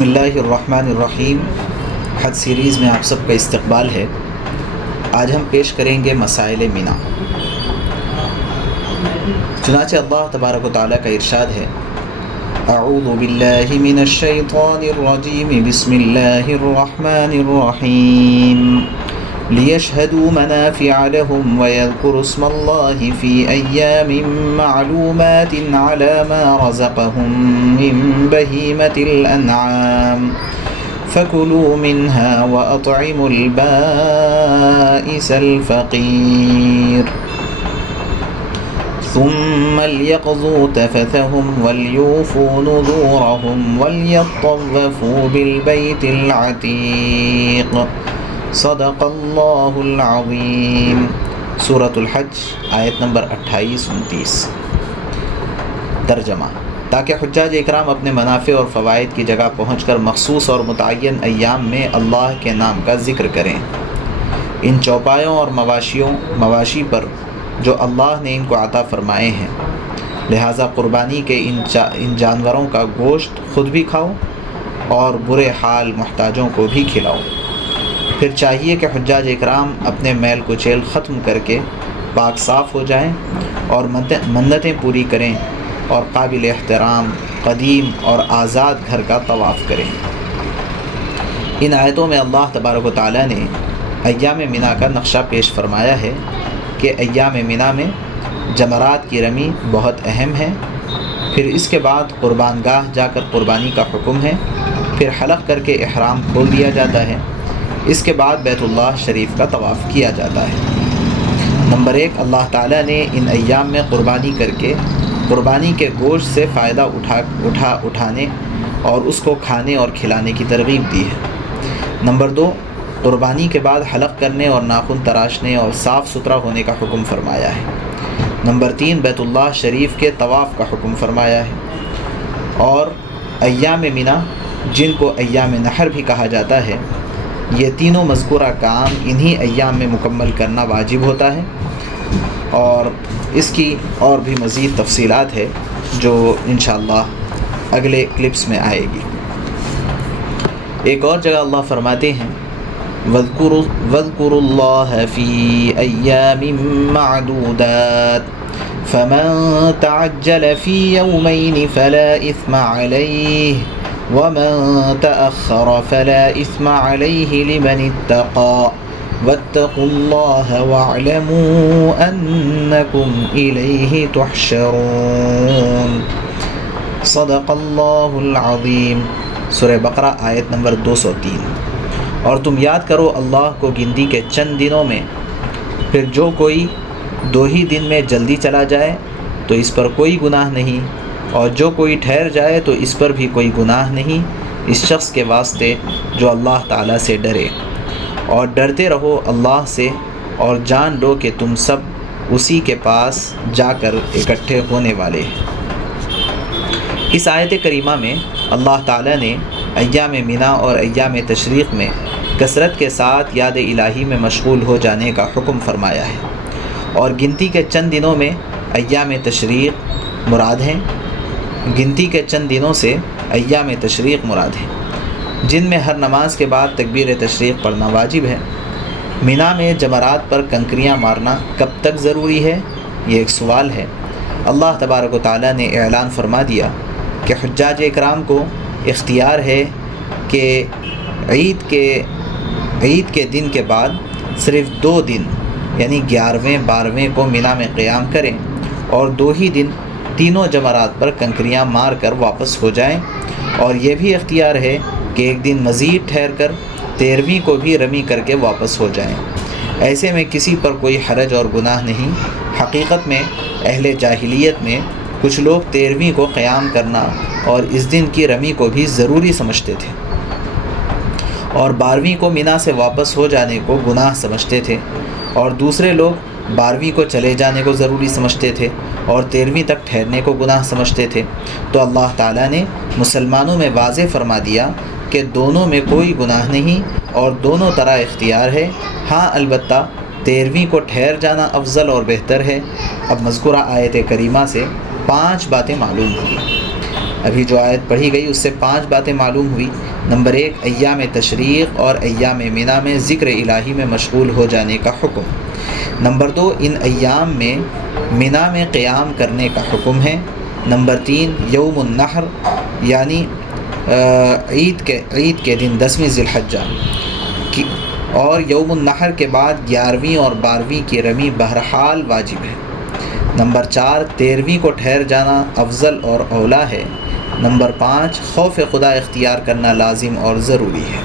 بسم اللہ الرحمن الرحیم۔ حج سیریز میں آپ سب کا استقبال ہے۔ آج ہم پیش کریں گے مسائل مینا۔ چنانچہ اللہ تبارک و تعالیٰ کا ارشاد ہے، اعوذ باللہ من الشیطان الرجیم، بسم اللہ الرحمن الرحیم، لیشہدوا منافع لهم ویذکروا اسم اللہ فی ایام معلومات علی ما رزقهم من بہیمة الانعام فکلوا منها واطعموا البائس الفقیر ثم لیقضوا تفثهم وليوفوا نذورهم وليطوفوا بالبیت العتیق۔ صدق اللہ العظیم۔ سورۃ الحج آیت نمبر 28-29۔ ترجمہ: تاکہ حجاج اکرام اپنے منافع اور فوائد کی جگہ پہنچ کر مخصوص اور متعین ایام میں اللہ کے نام کا ذکر کریں۔ ان چوپایوں اور مواشی پر جو اللہ نے ان کو عطا فرمائے ہیں، لہٰذا قربانی کے ان جانوروں کا گوشت خود بھی کھاؤ اور برے حال محتاجوں کو بھی کھلاؤ۔ پھر چاہیے کہ حجاج اکرام اپنے میل کچیل ختم کر کے پاک صاف ہو جائیں اور منتیں پوری کریں اور قابل احترام قدیم اور آزاد گھر کا طواف کریں۔ ان آیتوں میں اللہ تبارک و تعالیٰ نے ایام مینا کا نقشہ پیش فرمایا ہے کہ ایام مینا میں جمرات کی رمی بہت اہم ہے، پھر اس کے بعد قربان گاہ جا کر قربانی کا حکم ہے، پھر حلق کر کے احرام کھول دیا جاتا ہے، اس کے بعد بیت اللہ شریف کا طواف کیا جاتا ہے۔ نمبر 1، اللہ تعالیٰ نے ان ایام میں قربانی کر کے قربانی کے گوشت سے فائدہ اٹھانے اور اس کو کھانے اور کھلانے کی ترغیب دی ہے۔ نمبر 2، قربانی کے بعد حلق کرنے اور ناخن تراشنے اور صاف ستھرا ہونے کا حکم فرمایا ہے۔ نمبر 3، بیت اللہ شریف کے طواف کا حکم فرمایا ہے۔ اور ایام مینا، جن کو ایام نحر بھی کہا جاتا ہے، یہ تینوں مذکورہ کام انہی ایام میں مکمل کرنا واجب ہوتا ہے، اور اس کی اور بھی مزید تفصیلات ہے جو انشاءاللہ اگلے کلپس میں آئے گی۔ ایک اور جگہ اللہ فرماتے ہیں، وَاذْكُرُوا اللَّهَ فِي أَيَّامٍ مَّعْدُودَاتٍ فَمَن تَعَجَّلَ فِي يَوْمَيْنِ فَلَا إِثْمَ عَلَيْهِ وَمَن تَأَخَّرَ فَلَا إِثْمَ عَلَيْهِ لِمَنِ اتَّقَىٰ وَاتَّقُوا اللَّهَ وَاعْلَمُوا أَنَّكُمْ إِلَيْهِ تُحْشَرُونَ۔ صدق اللہ العظیم۔ سورہ بقرہ آیت نمبر 203۔ اور تم یاد کرو اللہ کو گنتی کے چند دنوں میں، پھر جو کوئی 2 ہی دن میں جلدی چلا جائے تو اس پر کوئی گناہ نہیں، اور جو کوئی ٹھہر جائے تو اس پر بھی کوئی گناہ نہیں، اس شخص کے واسطے جو اللہ تعالیٰ سے ڈرے۔ اور ڈرتے رہو اللہ سے، اور جان لو کہ تم سب اسی کے پاس جا کر اکٹھے ہونے والے ہیں۔ اس آیت کریمہ میں اللہ تعالیٰ نے ایام مینا اور ایام تشریق میں کثرت کے ساتھ یاد الہی میں مشغول ہو جانے کا حکم فرمایا ہے، اور گنتی کے چند دنوں میں ایام تشریق مراد ہیں۔ گنتی کے چند دنوں سے ایام تشریق مراد ہیں، جن میں ہر نماز کے بعد تکبیر تشریق پڑھنا واجب ہے۔ مینا میں جمرات پر کنکریاں مارنا کب تک ضروری ہے، یہ ایک سوال ہے۔ اللہ تبارک و تعالیٰ نے اعلان فرما دیا کہ حجاج اکرام کو اختیار ہے کہ عید کے دن کے بعد صرف 2 دن یعنی 11ویں 12ویں کو مینا میں قیام کریں، اور 2 ہی دن تینوں جمرات پر کنکریاں مار کر واپس ہو جائیں، اور یہ بھی اختیار ہے کہ ایک دن مزید ٹھہر کر 13ویں کو بھی رمی کر کے واپس ہو جائیں۔ ایسے میں کسی پر کوئی حرج اور گناہ نہیں۔ حقیقت میں اہل جاہلیت میں کچھ لوگ 13ویں کو قیام کرنا اور اس دن کی رمی کو بھی ضروری سمجھتے تھے، اور 12ویں کو مینا سے واپس ہو جانے کو گناہ سمجھتے تھے، اور دوسرے لوگ 12ویں کو چلے جانے کو ضروری سمجھتے تھے اور 13ویں تک ٹھہرنے کو گناہ سمجھتے تھے۔ تو اللہ تعالیٰ نے مسلمانوں میں واضح فرما دیا کہ دونوں میں کوئی گناہ نہیں اور دونوں طرح اختیار ہے۔ ہاں البتہ 13ویں کو ٹھہر جانا افضل اور بہتر ہے۔ اب مذکورہ آیت کریمہ سے 5 باتیں معلوم ہوئی۔ ابھی جو آیت پڑھی گئی اس سے 5 باتیں معلوم ہوئی۔ نمبر 1، ایام تشریق اور ایام مینا میں ذکر الہی میں مشغول ہو جانے کا حکم۔ نمبر 2، ان ایام میں مینا میں قیام کرنے کا حکم ہے۔ نمبر 3، یوم النحر یعنی عید کے دن 10ویں ذی الحجہ کی، اور یوم النحر کے بعد 11ویں اور 12ویں کی رمی بہرحال واجب ہے۔ نمبر 4، 13ویں کو ٹھہر جانا افضل اور اولیٰ ہے۔ نمبر 5، خوف خدا اختیار کرنا لازم اور ضروری ہے۔